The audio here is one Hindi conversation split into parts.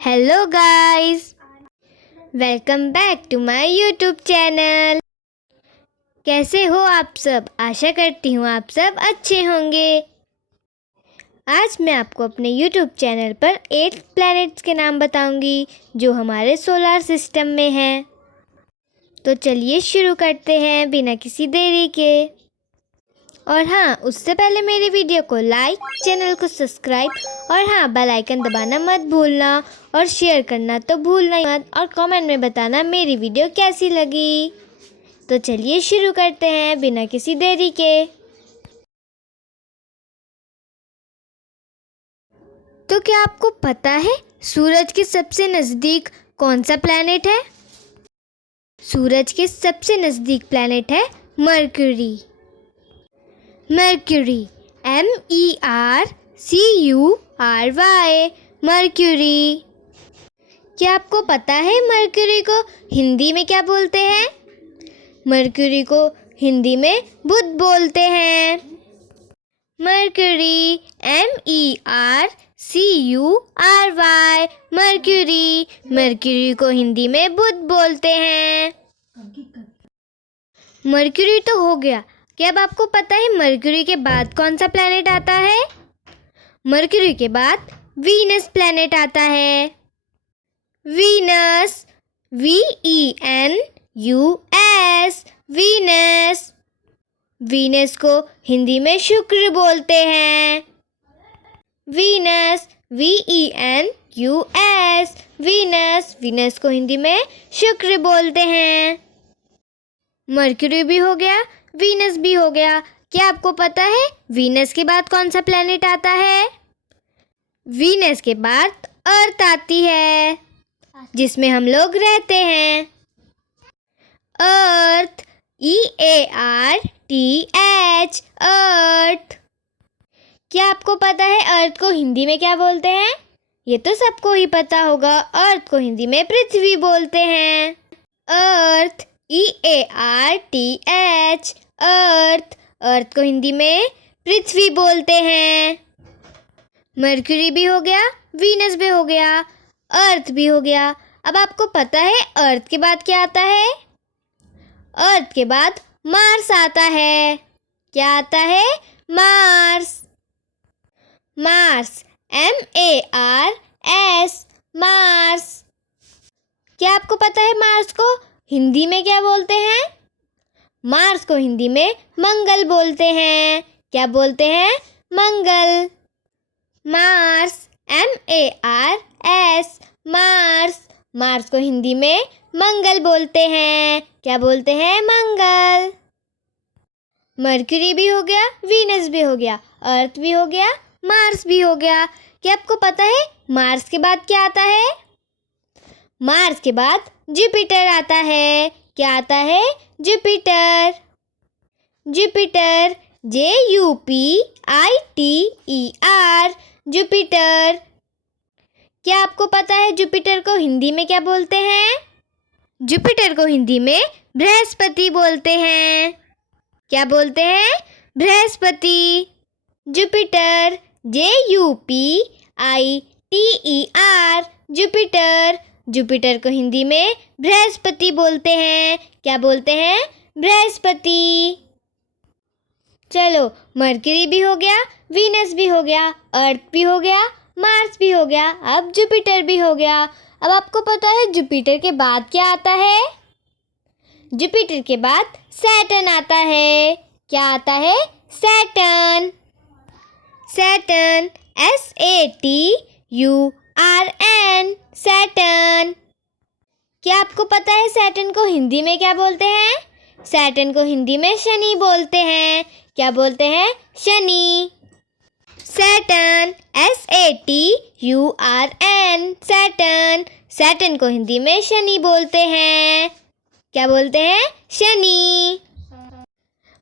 Hello guys, welcome back to my YouTube channel. कैसे हो आप सब? आशा करती हूँ आप सब अच्छे होंगे। आज मैं आपको अपने यूट्यूब चैनल पर 8 प्लैनेट्स के नाम बताऊंगी जो हमारे सोलर सिस्टम में हैं। तो चलिए शुरू करते हैं बिना किसी देरी के। और हाँ, उससे पहले मेरे वीडियो को लाइक, चैनल को सब्सक्राइब और हाँ, बेल आइकन दबाना मत भूलना और शेयर करना तो भूलना ही मत और कमेंट में बताना मेरी वीडियो कैसी लगी। तो चलिए शुरू करते हैं बिना किसी देरी के। तो क्या आपको पता है सूरज के सबसे नज़दीक कौन सा प्लैनेट है? सूरज के सबसे नज़दीक प्लैनेट है मरकरी। Mercury, MERCURY, mercury. क्या आपको पता है मर्क्यूरी को हिंदी में क्या बोलते हैं? मर्क्यूरी को हिंदी में बुध बोलते हैं। Mercury, MERCURY, mercury. मर्क्यूरी को हिंदी में बुध बोलते हैं। मर्क्यूरी तो हो गया। क्या अब आपको पता है मर्क्यूरी के बाद कौन सा प्लैनेट आता है? मर्क्यूरी के बाद वीनस प्लैनेट आता है। Venus, VENUS, Venus. वीनस को हिंदी में शुक्र बोलते हैं। Venus, VENUS, Venus. वीनस को हिंदी में शुक्र बोलते हैं। मर्क्यूरी भी हो गया, वीनस भी हो गया। क्या आपको पता है वीनस के बाद कौन सा प्लैनेट आता है? वीनस के बाद अर्थ आती है जिसमें हम लोग रहते हैं। अर्थ, EARTH, अर्थ। क्या आपको पता है अर्थ को हिंदी में क्या बोलते हैं? ये तो सबको ही पता होगा। अर्थ को हिंदी में पृथ्वी बोलते हैं। अर्थ, EARTH, अर्थ। अर्थ को हिंदी में पृथ्वी बोलते हैं। मर्क्यूरी भी हो गया, वीनस भी हो गया, अर्थ भी हो गया। अब आपको पता है अर्थ के बाद क्या आता है? अर्थ के बाद मार्स आता है। क्या आता है? मार्स। Mars, MARS, Mars. क्या आपको पता है मार्स को हिंदी में क्या बोलते हैं? मार्स को हिंदी में मंगल बोलते हैं। क्या बोलते हैं? Mangal. Mars, MARS, Mars. Mars को हिंदी में मंगल बोलते हैं। क्या बोलते हैं? मंगल। मर्क्यूरी भी हो गया, वीनस भी हो गया, अर्थ भी हो गया, मार्स भी हो गया। क्या आपको पता है मार्स के बाद क्या आता है? मार्स के बाद जुपिटर आता है। क्या आता है? जुपिटर। Jupiter, JUPITER, Jupiter. क्या आपको पता है जुपिटर को हिंदी में क्या बोलते हैं? जुपिटर को हिंदी में बृहस्पति बोलते हैं। क्या बोलते हैं? Brihaspati. Jupiter, JUPITER, Jupiter. Jupiter को हिंदी में बृहस्पति बोलते हैं। क्या बोलते हैं? बृहस्पति। चलो, मर्क्यूरी भी हो गया, वीनस भी हो गया, अर्थ भी हो गया, मार्स भी हो गया, अब जुपिटर भी हो गया। अब आपको पता है जुपिटर के बाद क्या आता है? जुपिटर के बाद सैटर्न आता है। क्या आता है? सैटर्न। Saturn, SATURN, Saturn. क्या आपको पता है सैटर्न को हिंदी में क्या बोलते हैं? सैटर्न को हिंदी में शनि बोलते हैं। क्या बोलते हैं? Shani. Saturn, SATURN, Saturn. Saturn को हिंदी में शनि बोलते हैं। क्या बोलते हैं? शनि।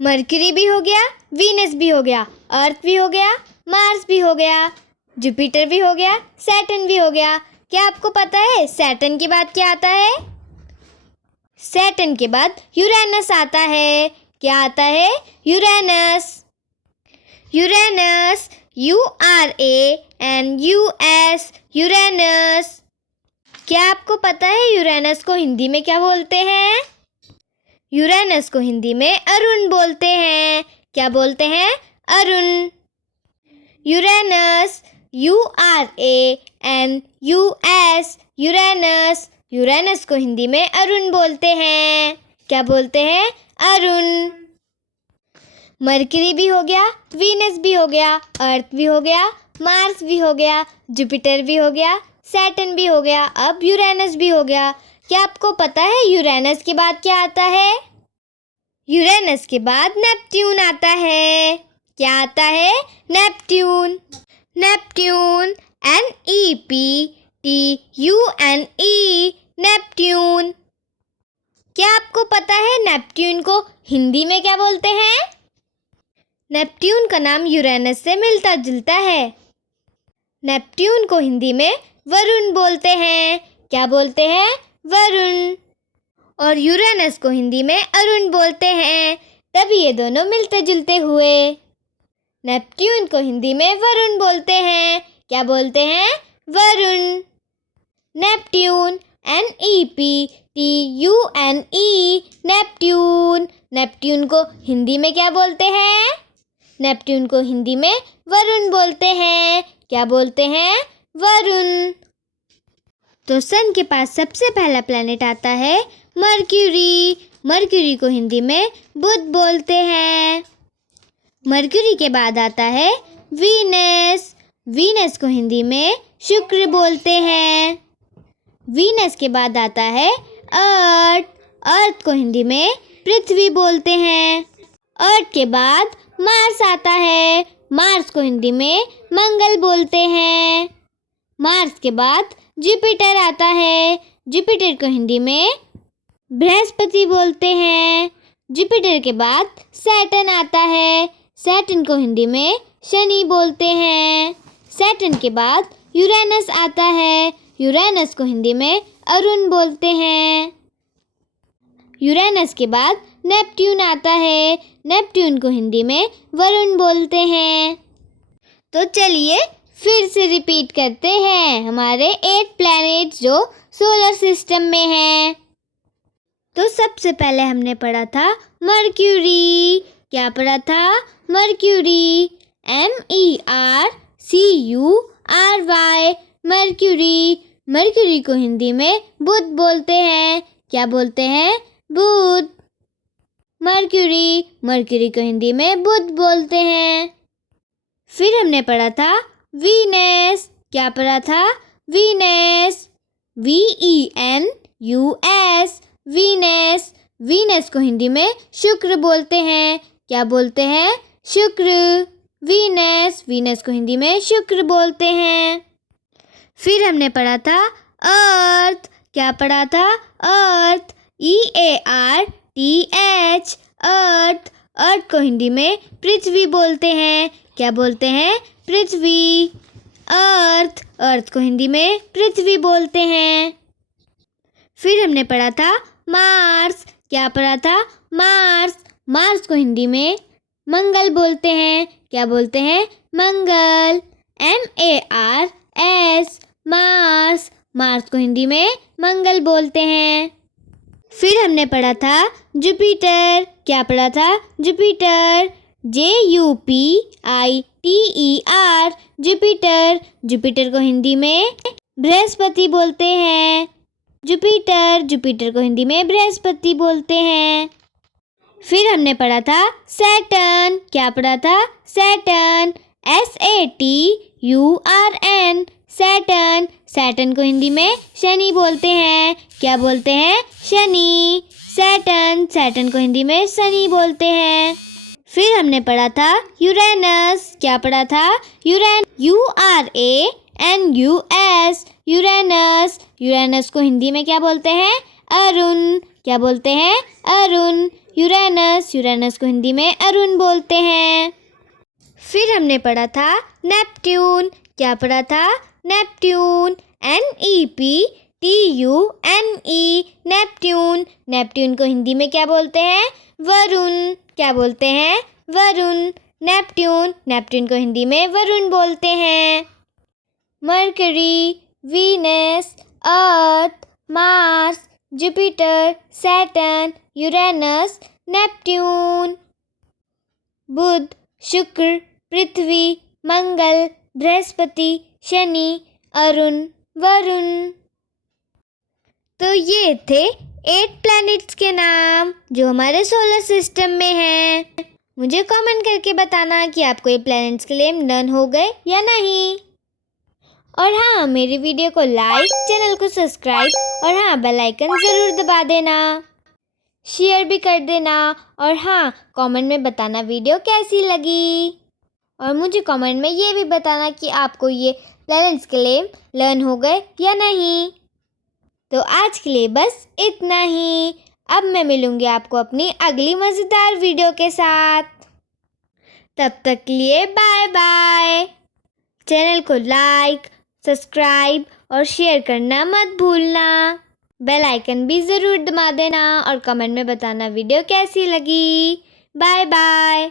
मर्क्यूरी भी हो गया, वीनस भी हो गया, अर्थ भी हो गया, मार्स भी हो गया, जुपिटर भी हो गया, सैटर्न भी हो गया। क्या आपको पता है सैटर्न के बाद क्या आता है? सैटर्न के बाद यूरेनस आता है। क्या आता है? यूरेनस। Uranus, URANUS, Uranus. क्या आपको पता है यूरेनस को हिंदी में क्या बोलते हैं? यूरेनस को हिंदी में अरुण बोलते हैं। क्या बोलते हैं? Arun. Uranus, URANUS, Uranus. Uranus को हिंदी में अरुण बोलते हैं। क्या बोलते हैं? अरुण। मरकरी भी हो गया, वीनस भी हो गया, अर्थ भी हो गया, मार्स भी हो गया, जुपिटर भी हो गया, सैटर्न भी हो गया, अब यूरेनस भी हो गया। क्या आपको पता है यूरेनस के बाद क्या आता है? यूरेनस के बाद नेपट्यून आता है। क्या आता है? नेपट्यून। Neptune, NEPTUNE, Neptune. क्या आपको पता है नेपट्यून को हिंदी में क्या बोलते हैं? नेपट्यून का नाम यूरेनस से मिलता जुलता है। नेपट्यून को हिंदी में वरुण बोलते हैं। क्या बोलते हैं? वरुण। और यूरेनस को हिंदी में अरुण बोलते हैं, तभी ये दोनों मिलते जुलते हुए। नेपट्यून को हिंदी में वरुण बोलते हैं। क्या बोलते हैं? Varun. Neptune, NEPTUNE, Neptune. Neptune को हिंदी में क्या बोलते हैं? नेपट्यून को हिंदी में वरुण बोलते हैं। क्या बोलते हैं? वरुण। तो सन के पास सबसे पहला प्लैनेट आता है मर्क्यूरी। मर्क्यूरी को हिंदी में बुध बोलते हैं। मर्क्यूरी के बाद आता है वीनस। वीनस को हिंदी में शुक्र बोलते हैं। वीनस के बाद आता है अर्थ। अर्थ को हिंदी में पृथ्वी बोलते हैं। अर्थ के बाद मार्स आता है। मार्स को हिंदी में मंगल बोलते हैं। मार्स के बाद जुपिटर आता है। जुपिटर को हिंदी में बृहस्पति बोलते हैं। जुपिटर के बाद सैटर्न आता है। सैटर्न को हिंदी में शनि बोलते हैं। सैटर्न के बाद यूरेनस आता है। यूरेनस को हिंदी में अरुण बोलते हैं। यूरेनस के बाद नेपट्यून आता है। नेपट्यून को हिंदी में वरुण बोलते हैं। तो चलिए फिर से रिपीट करते हैं हमारे 8 प्लैनेट्स जो सोलर सिस्टम में हैं। तो सबसे पहले हमने पढ़ा था मर्क्यूरी। क्या पढ़ा था? Mercury, MERCURY, mercury. मर्क्यूरी को हिंदी में बुध बोलते हैं। क्या बोलते हैं? बुध। मर्क्यूरी, मर्क्यूरी को हिंदी में बुध बोलते हैं। फिर हमने पढ़ा था वीनस। क्या पढ़ा था? Venus, VENUS, Venus. वीनस को हिंदी में शुक्र बोलते हैं। क्या बोलते हैं? शुक्र। वीनस, वीनस को हिंदी में शुक्र बोलते हैं। फिर हमने पढ़ा था अर्थ। क्या पढ़ा था? अर्थ, EARTH, अर्थ। अर्थ को हिंदी में पृथ्वी बोलते हैं। क्या बोलते हैं? पृथ्वी। अर्थ, अर्थ को हिंदी में पृथ्वी बोलते हैं। फिर हमने पढ़ा था मार्स। क्या पढ़ा था? मार्स। मार्स को हिंदी में मंगल बोलते हैं। क्या बोलते हैं? मंगल। MARS, Mars. मार्स को हिंदी में मंगल बोलते हैं। फिर हमने पढ़ा था जुपिटर। क्या पढ़ा था? Jupiter, JUPITER, Jupiter. जुपिटर को हिंदी में बृहस्पति बोलते हैं। जुपिटर, जुपिटर को हिंदी में बृहस्पति बोलते हैं। फिर हमने पढ़ा था सैटर्न। क्या पढ़ा था? Saturn, SATURN, Saturn. सैटर्न को हिंदी में शनि बोलते हैं। क्या बोलते हैं? शनि। सैटर्न, सैटर्न को हिंदी में शनि बोलते हैं। फिर हमने पढ़ा था यूरेनस। क्या पढ़ा था? URANUS, Uranus. यूरेनस को हिंदी में क्या बोलते हैं? अरुण। क्या बोलते हैं? अरुण। यूरेनस, यूरेनस को हिंदी में अरुण बोलते हैं। फिर हमने पढ़ा था नेपट्यून। क्या पढ़ा था? Neptune, NEPTUNE, Neptune. नेपट्यून को हिंदी में क्या बोलते हैं? वरुण। क्या बोलते हैं? वरुण। नेपट्यून, नेपट्यून को हिंदी में वरुण बोलते हैं। Mercury, Venus, Earth, Mars, Jupiter, Saturn, Uranus, Neptune. Budh, Shukra, पृथ्वी, मंगल, बृहस्पति, शनि, अरुण, वरुण। तो ये थे 8 प्लैनेट्स के नाम जो हमारे सोलर सिस्टम में हैं। मुझे कमेंट करके बताना कि आपको ये प्लैनेट्स के नेम लर्न हो गए या नहीं। और हाँ, मेरी वीडियो को लाइक, चैनल को सब्सक्राइब और हाँ, बेल आइकन ज़रूर दबा देना, शेयर भी कर देना। और हाँ, कमेंट में बताना वीडियो कैसी लगी। और मुझे कमेंट में ये भी बताना कि आपको ये प्लैनेट्स के नेम लर्न हो गए या नहीं। तो आज के लिए बस इतना ही। अब मैं मिलूंगी आपको अपनी अगली मज़ेदार वीडियो के साथ। तब तक के लिए बाय बाय। चैनल को लाइक, सब्सक्राइब और शेयर करना मत भूलना। बेल आइकन भी ज़रूर दबा देना और कमेंट में बताना वीडियो कैसी लगी। Bye bye.